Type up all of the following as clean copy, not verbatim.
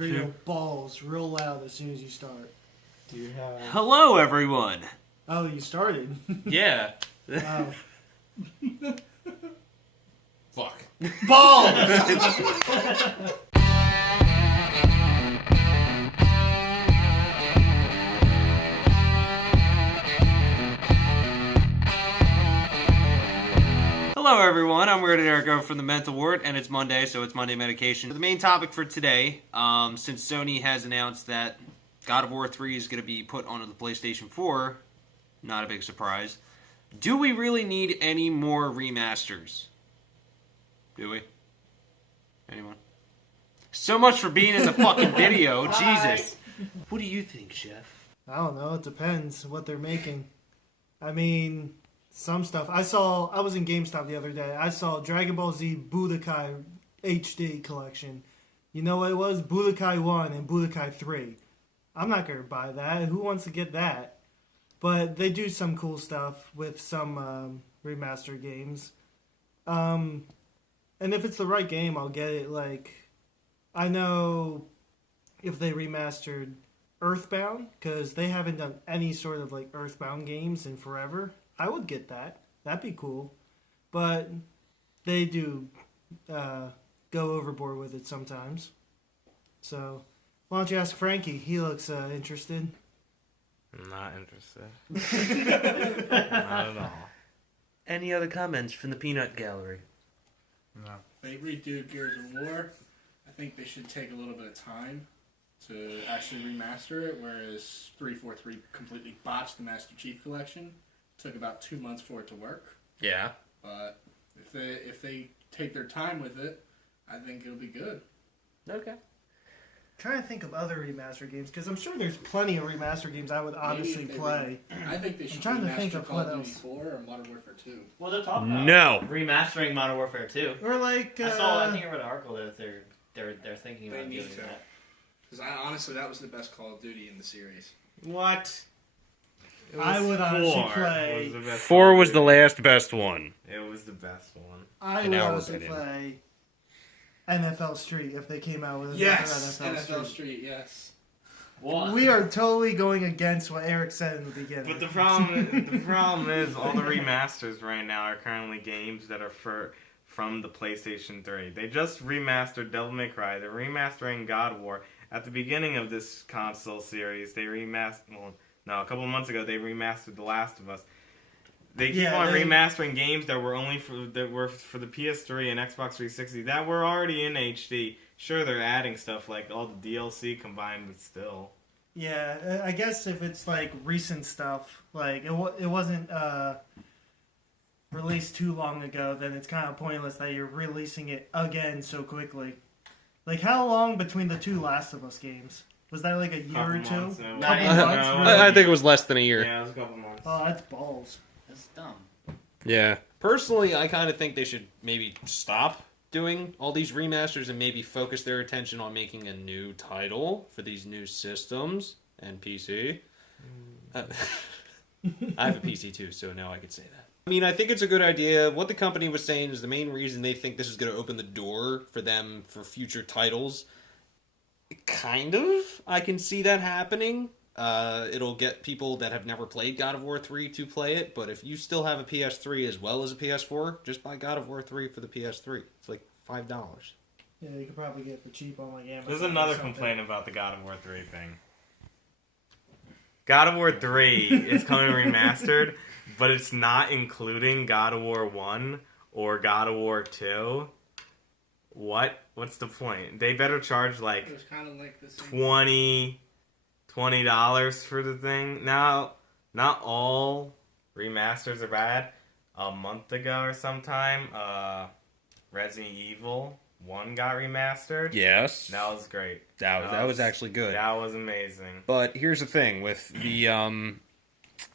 grate your balls real loud as soon as you start. Do you have... Hello, everyone. Oh, you started. Yeah. Oh. Fuck. Balls! Hello, everyone. I'm Weird Erico from the Mental Ward, and it's Monday, so it's Monday Medication. The main topic for today, since Sony has announced that God of War 3 is going to be put onto the PlayStation 4, not a big surprise. Do we really need any more remasters? Do we? Anyone? So much for being in the fucking video. Jesus. What do you think, Chef? I don't know. It depends what they're making. I mean, some stuff. I was in GameStop the other day. I saw Dragon Ball Z Budokai HD collection. You know what it was? Budokai 1 and Budokai 3. I'm not going to buy that. Who wants to get that? But they do some cool stuff with some remastered games. And if it's the right game, I'll get it. Like, I know if they remastered Earthbound, because they haven't done any sort of like Earthbound games in forever, I would get that. That'd be cool. But they do go overboard with it sometimes. So, why don't you ask Frankie? He looks interested. I'm not interested. Not at all. Any other comments from the Peanut Gallery? No. They redo Gears of War. I think they should take a little bit of time to actually remaster it, whereas 343 completely botched the Master Chief Collection. Took about 2 months for it to work. Yeah. But if they take their time with it, I think it'll be good. Okay. Trying to think of other remaster games, because I'm sure there's plenty of remaster games I would honestly play. I think they should trying to think remaster of Call what of Duty else. 4 or Modern Warfare 2. Well, they're talking about remastering Modern Warfare 2. Or like, I think I read an article that they're thinking They about need doing to. that. Because honestly, that was the best Call of Duty in the series. What? I would honestly play. 4 was the last best one. It was the best one. I would honestly play NFL Street if they came out with another NFL Street. Street, yes. What? We are totally going against what Eric said in the beginning. But the problem is all the remasters right now are currently games that are from the PlayStation 3. They just remastered Devil May Cry. They're remastering God of War. At the beginning of this console series, they a couple of months ago, they remastered The Last of Us. They keep on remastering games that were only for the PS3 and Xbox 360 that were already in HD. Sure, they're adding stuff like all the DLC combined, but still. Yeah, I guess if it's like recent stuff, like it wasn't released too long ago, then it's kind of pointless that you're releasing it again so quickly. Like, how long between the two Last of Us games? Was that like a year or two? I think it was less than a year. Yeah, it was a couple months. Oh, that's balls. That's dumb. Yeah. Personally, I kind of think they should maybe stop doing all these remasters and maybe focus their attention on making a new title for these new systems and PC. I have a PC too, so now I could say that. I mean, I think it's a good idea. What the company was saying is the main reason they think this is going to open the door for them for future titles. Kind of. I can see that happening. It'll get people that have never played God of War 3 to play it, but if you still have a PS3 as well as a PS4, just buy God of War 3 for the PS3. It's like $5. Yeah, you could probably get it for cheap on like Amazon. There's another complaint about the God of War 3 thing. God of War 3 is coming remastered, but it's not including God of War 1 or God of War 2. What? What's the point? They better charge like It was kind of like the same $20 for the thing. Now, not all remasters are bad. A month ago or sometime, Resident Evil 1 got remastered. Yes. That was great. That was actually good. That was amazing. But here's the thing with the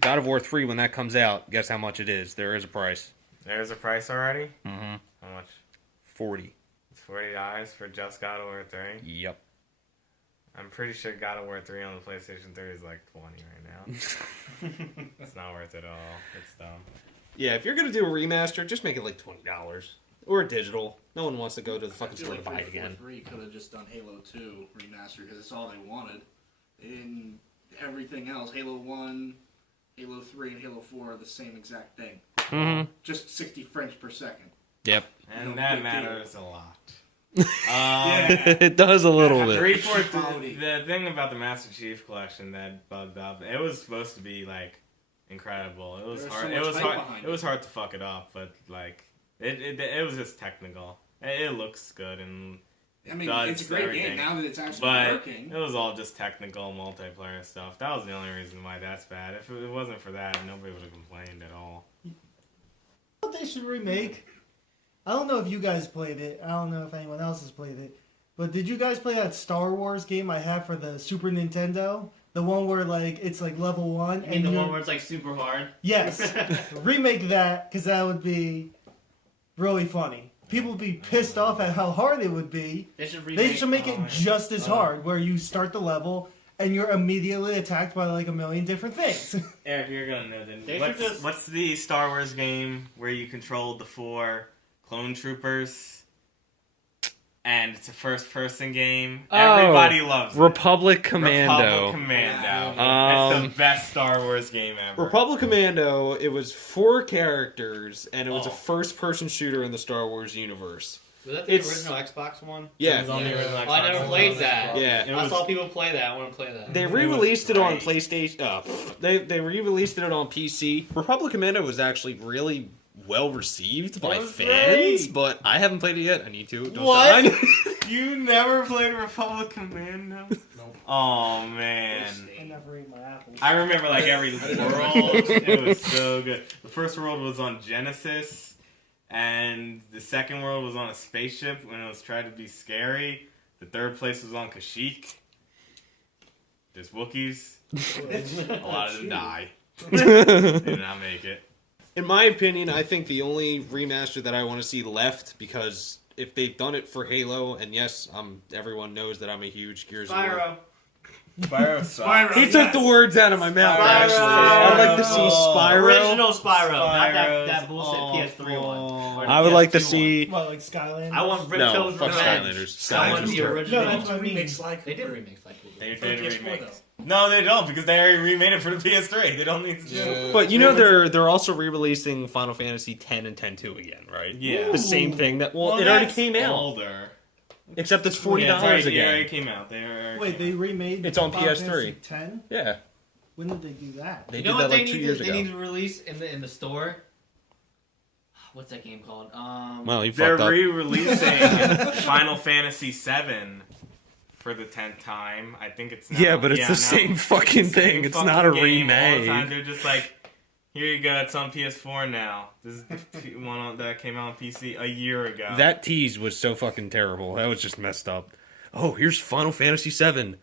God of War 3, when that comes out, guess how much it is? There is a price. There's a price already? Mm-hmm. How much? $40. It's $40 for just God of War 3? Yep. I'm pretty sure God of War 3 on the PlayStation 3 is like 20 right now. It's not worth it at all. It's dumb. Yeah, if you're going to do a remaster, just make it like $20. Or digital. No one wants to go to the I fucking feel store like to buy it again. 3 could have just done Halo 2 remastered because it's all they wanted. They didn't. Everything else, Halo 1, Halo 3, and Halo 4 are the same exact thing. Mm-hmm. Just 60 frames per second. Yep. And No that big matters a lot. It does a little bit. 3/4. Quality. The thing about the Master Chief Collection that bugged up, it was supposed to be like incredible. It was There's hard. so It much was hype hard. behind It was hard to fuck it up, but like it was just technical. It looks good and I mean, does it's a great everything. game now that it's actually but working. it was all just technical multiplayer stuff. That was the only reason why that's bad. If it wasn't for that, nobody would have complained at all. What they should remake? I don't know if you guys played it. I don't know if anyone else has played it. But did you guys play that Star Wars game I have for the Super Nintendo? The one where like it's like level 1 You mean the you're- one where it's like super hard? Yes. Remake that because that would be really funny. People would be pissed off at how hard it would be. They should remake. They should make it just as hard, where you start the level and you're immediately attacked by like a million different things. Eric, you're gonna know then. They should just- What's the Star Wars game where you controlled the 4 clone troopers? And it's a first-person game. Oh, Everybody loves it. Republic Commando. Republic Commando. It's the best Star Wars game ever. Republic Commando, it was 4 characters, and it was a Oh. first-person shooter in the Star Wars universe. Was that the It's- original Xbox one? Yeah. It was on the original Oh, I never Xbox played One. that. Yeah. It I was- saw people play that. I want to play that. They It was re-released it on great. PlayStation. They re-released it on PC. Republic Commando was actually really well received by was fans, great. but I haven't played it yet. I need to. Don't What? die. You never played Republic Commando? Nope. Oh man. I never ate my apples. I remember like every world. It was so good. The first world was on Genesis, and the second world was on a spaceship when it was trying to be scary. The third place was on Kashyyyk. There's Wookiees. A lot of them die. They did not make it. In my opinion, I think the only remaster that I want to see left, because if they've done it for Halo, and yes, everyone knows that I'm a huge Gears of War. Spyro. Spyro sucks. He took the words out of my mouth. Spyro. Actually, I'd like to see Spyro. Original Spyro, not Spyro's that bullshit PS3 one. Or I would like to PS2 one. see. What, like Skylanders? I want Rip No, Toad's fuck Revenge. Skylanders. I want Skylanders the is original. No, that's what I mean. Remakes like They did remakes like that. They For did PS4 remake. though. No, they don't because they already remade it for the PS3. They don't need to do it. But you know they're also re-releasing Final Fantasy X and X-2 again, right? Yeah. The same thing that it already that's came out, Older. except it's Yeah, $40 it's already, again. It already came out. They already Wait, they remade It's on Final PS3. Fantasy X? Yeah, When did they do that? they You did know that what they like 2 need? years They ago. need to release in the store. What's that game called? Well, you They're fucked up. re-releasing Final Fantasy VII for the 10th time. I think it's now, Yeah, but it's the now same fucking it's the same thing. It's fucking not a game all the remake. time. They're just like, here you go. It's on PS4 now. This is the one that came out on PC a year ago. That tease was so fucking terrible. That was just messed up. Oh, here's Final Fantasy VII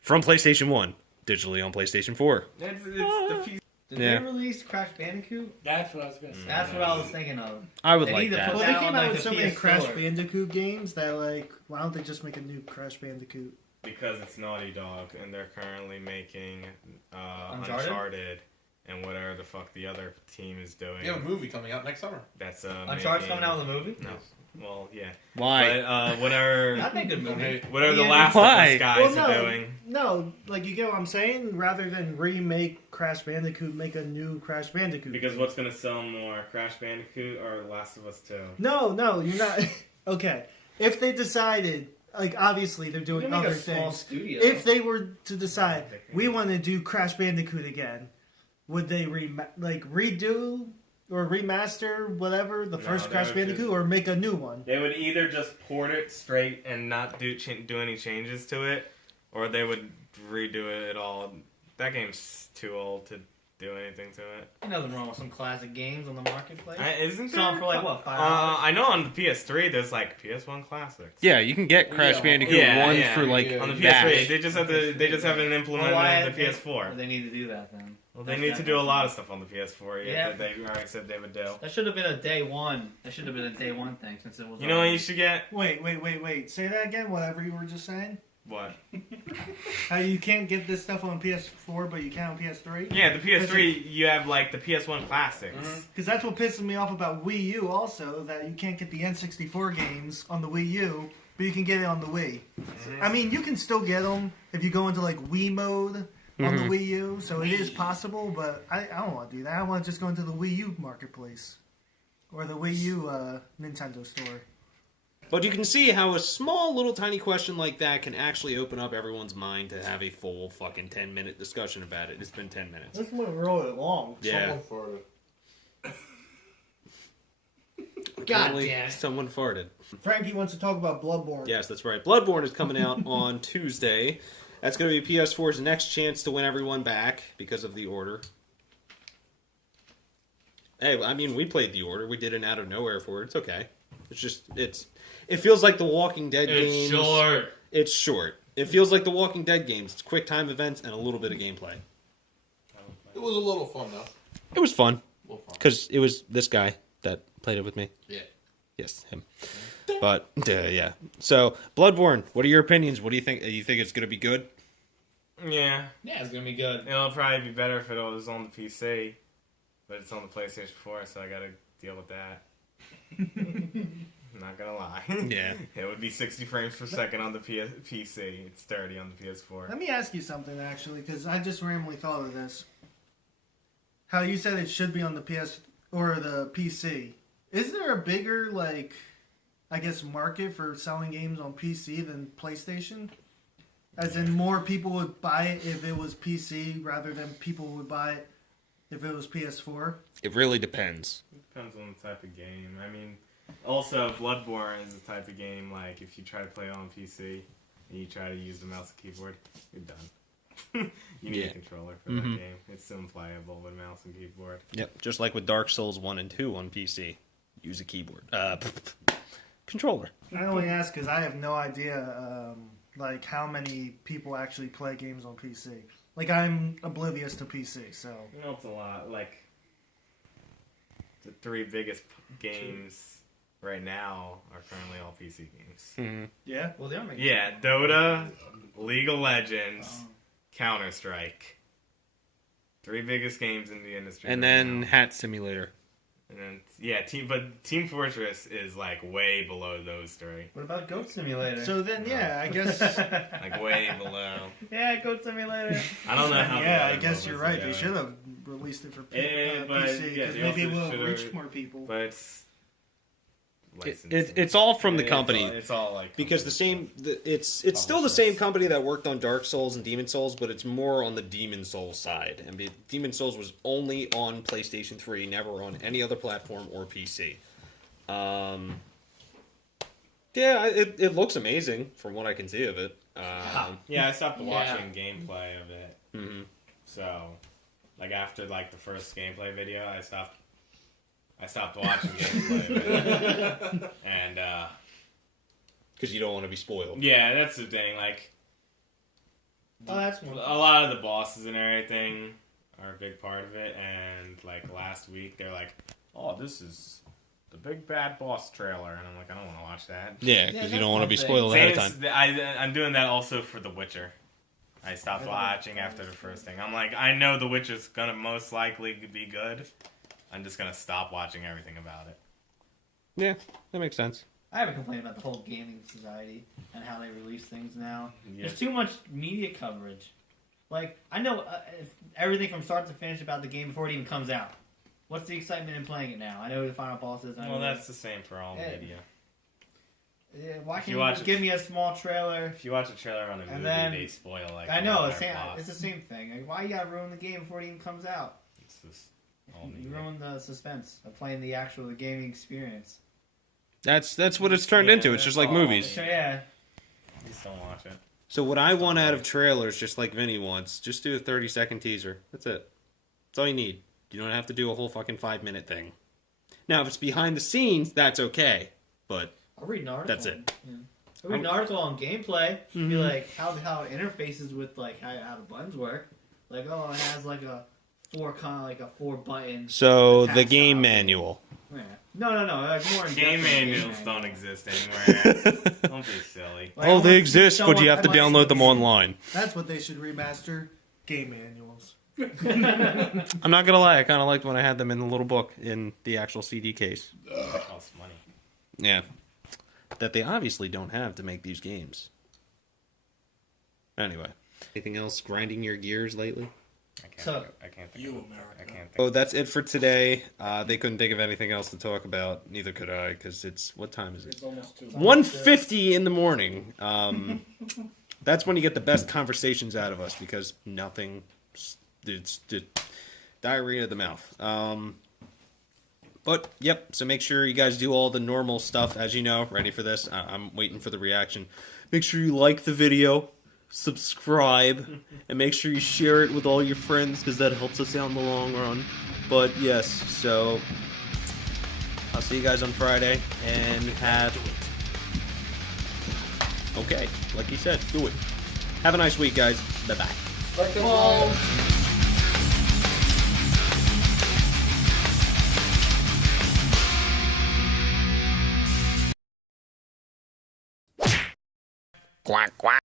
from PlayStation 1, digitally on PlayStation 4. It's the PC. Did Yeah. they release Crash Bandicoot? That's what I was gonna say. That's what I was thinking of. I would They like need to that. put Well, that they on, came like, out with the so many PS Crash Store. Bandicoot games that, like, why don't they just make a new Crash Bandicoot? Because it's Naughty Dog, and they're currently making Uncharted? Uncharted and whatever the fuck the other team is doing. You have a movie coming out next summer. That's Uncharted's coming out with a movie? No. Well, yeah. Why? But whatever, That'd make a good movie. whatever the Yeah. Last Why? of Us guys Well, are no. doing. No, like, you get what I'm saying? Rather than remake Crash Bandicoot, make a new Crash Bandicoot. Because game. what's gonna sell more, Crash Bandicoot or Last of Us 2? No, you're not. Okay. If they decided, like, obviously they're You doing can make other a small things. studio. If they were to decide, we want to do Crash Bandicoot again, would they redo or remaster whatever the No, first they Crash would Bandicoot, or make a new one? They would either just port it straight and not do any changes to it, or they would redo it all. That game's too old to do anything to it. There's nothing wrong with some classic games on the marketplace. Isn't there? Selling for like what, $5? I know on the PS3 there's like PS1 classics. Yeah, you can get Crash Yeah. Bandicoot Yeah, 1 yeah. for like Yeah. On the PS3, that. they just haven't implemented Why it on the PS4. They need to do that then. Well, they need to do a lot of stuff on the PS4. Yeah. That they already said they would do. That should have been a day one. That should have been a day one thing since it was. You know what you should get? Wait. Say that again. Whatever you were just saying. What? How you can't get this stuff on PS4, but you can on PS3? Yeah, the PS3, you have like the PS1 classics. Because that's what pisses me off about Wii U also, that you can't get the N64 games on the Wii U, but you can get it on the Wii. I mean, you can still get them if you go into like Wii mode on the Wii U, so it is possible, but I don't want to do that. I want to just go into the Wii U marketplace. Or the Wii U Nintendo store. But you can see how a small little tiny question like that can actually open up everyone's mind to have a full fucking 10-minute discussion about it. It's been 10 minutes. This went really long. Yeah. Someone farted. God Apparently, damn it. someone farted. Frankie wants to talk about Bloodborne. Yes, that's right. Bloodborne is coming out on Tuesday. That's going to be PS4's next chance to win everyone back because of the order. Hey, I mean, we played the order. We did an out of nowhere for it. It's okay. It's just, it feels like the Walking Dead games. It's short. It's short. It feels like the Walking Dead games. It's quick time events and a little bit of gameplay. It was a little fun though. It was fun. A little fun. Because it was this guy that played it with me. Yeah. Yes, him. But, yeah. So, Bloodborne, what are your opinions? What do you think? You think it's going to be good? Yeah. Yeah, it's gonna be good. It'll probably be better if it was on the PC, but it's on the PlayStation 4, so I gotta deal with that. I'm not gonna lie. Yeah. It would be 60 frames per second on the PC. It's 30 on the PS4. Let me ask you something, actually, because I just randomly thought of this. How you said it should be on the PS or the PC. Is there a bigger, like, I guess, market for selling games on PC than PlayStation? As in, more people would buy it if it was PC rather than people would buy it if it was PS4? It really depends. Depends on the type of game. I mean, also, Bloodborne is the type of game, like, if you try to play it on PC and you try to use the mouse and keyboard, you're done. You need a controller for that game. It's unplayable with mouse and keyboard. Yep, just like with Dark Souls 1 and 2 on PC. Use a keyboard. Controller. I only ask because I have no idea, like, how many people actually play games on PC. Like, I'm oblivious to PC, so... You know, it's a lot. Like, the 3 biggest games right now are currently all PC games. Yeah? Well, they are making. Yeah, Dota, League of Legends, Counter-Strike. 3 biggest games in the industry. And right then now. Hat Simulator. And then, yeah, Team Fortress is, like, way below those 3. What about Goat Simulator? So then, yeah, I guess... Like, way below. yeah, Goat Simulator. I don't know how yeah, the I guess other you're ones right. are They going. should have released it for But, PC, yeah, because they maybe it also will have should've- reached more people. But it's... It's all from the company. It's all like... Because it's still the same company that worked on Dark Souls and Demon Souls, but it's more on the Demon Souls side. And Demon Souls was only on PlayStation 3, never on any other platform or PC. Yeah, it looks amazing from what I can see of it. Yeah, I stopped watching gameplay of it. So, like, after, like, the first gameplay video, I stopped watching gameplay of it. And, Because you don't want to be spoiled. yeah, that's the thing, like, Oh, that's a one. lot of the bosses and everything are a big part of it, and, like, last week, they're like, oh, this is the big bad boss trailer, and I'm like, I don't want to watch that. Yeah, Yeah, because that's you don't want to one be thing. spoiled ahead of time. I'm doing that also for The Witcher. I stopped watching after the first thing. I'm like, I know The Witcher's gonna most likely be good. I'm just gonna stop watching everything about it. Yeah, that makes sense. I have a complaint about the whole gaming society and how they release things now. Yeah. There's too much media coverage. Like, I know everything from start to finish about the game before it even comes out. What's the excitement in playing it now? I know the final boss is. Well, that's the same for all Yeah. media. Why if can't you you watch just it- give me a small trailer? If you watch a trailer on a And movie, then- they spoil like. I know the it's entire plot. the same thing. Like, why you gotta ruin the game before it even comes out? It's just all You media. ruin the suspense of playing the gaming experience. That's what it's turned Yeah, into. It's just like that's all. movies. So yeah, Just don't watch it. So what I want out of trailers, just like Vinny wants, just do a 30-second teaser. That's it. That's all you need. You don't have to do a whole fucking 5-minute thing. Now, if it's behind the scenes, that's okay. But I'll read an article. That's it. Yeah. I'll read an article on gameplay. Be like how it interfaces with like how the buttons work. Like, oh, it has like a 4 button. so the attack game style. manual. Yeah. No. Like more in Game depth manuals manual. don't exist anymore. Don't be silly. Like, Oh, I they want exist, but you have to I want download them someone- online. That's what they should remaster. Game manuals. I'm not gonna lie, I kind of liked when I had them in the little book in the actual CD case. Costs money. Yeah, that they obviously don't have to make these games. Anyway, anything else grinding your gears lately? So- I can't think You of it. America. I can't think. Oh, that's it for today. They couldn't think of anything else to talk about. Neither could I, because it's what time is it? It's almost 2. 1:50 in the morning. That's when you get the best conversations out of us because nothing. It's diarrhea of the mouth. But yep. So make sure you guys do all the normal stuff, as you know. Ready for this? I'm waiting for the reaction. Make sure you like the video, subscribe, and make sure you share it with all your friends because that helps us out in the long run. But yes, so I'll see you guys on Friday and have. Okay, like you said, do it. Have a nice week, guys. Bye-bye. Like and love. Quack, quack.